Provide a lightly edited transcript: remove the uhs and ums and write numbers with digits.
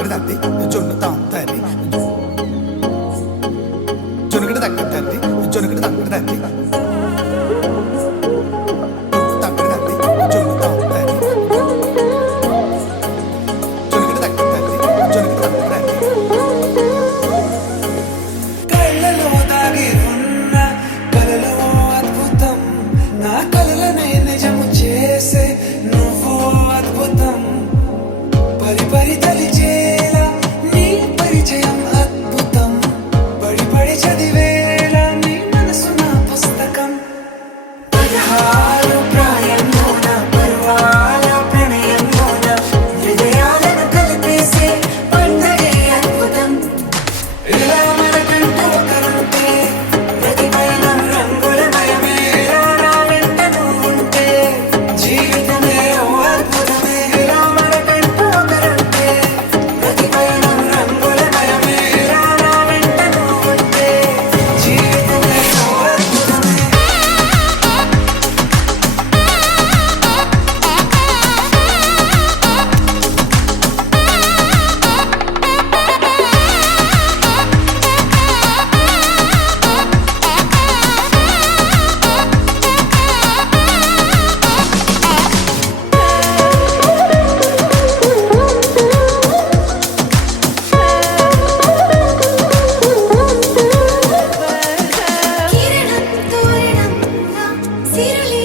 తంకడదండి జొన్ను తాంతరి జొనుకడ తక్కదండి జొనుకడ తంకడదండి తంకడదండి జొన్ను తాంతరి జొనుకడ తక్కదండి జొనుకడ తంకడదండి కళ్ళలో దాగి ఉన్న కలలో అద్భుతం నా కలలనే నిజము చేసే నువ్వు అద్భుతం పరి పరి తలిచేలా నీ పరిచయం అద్భుతం పడి పడి చదివేలా నీ మనసు నా పుస్తకం 16 ప్రాయంలోన పర్వాల ప్రణయంలోన హృదయాలను కలిపేసే పండగే అద్భుతం ఇలా మనకంటూ ఒకరుంటే ప్రతిపైన రంగుల మయమే నా వెంట నువ్వుంటే జీవితమే ఓ అద్భుతమే ఇలా మనకంటూ ఒకరుంటే ప్రతిపైన రంగుల మయమే నా వెంట నువ్వుంటే జీవితమే ఓ అద్భుతమే కిరణం తోరణంగా సిరులే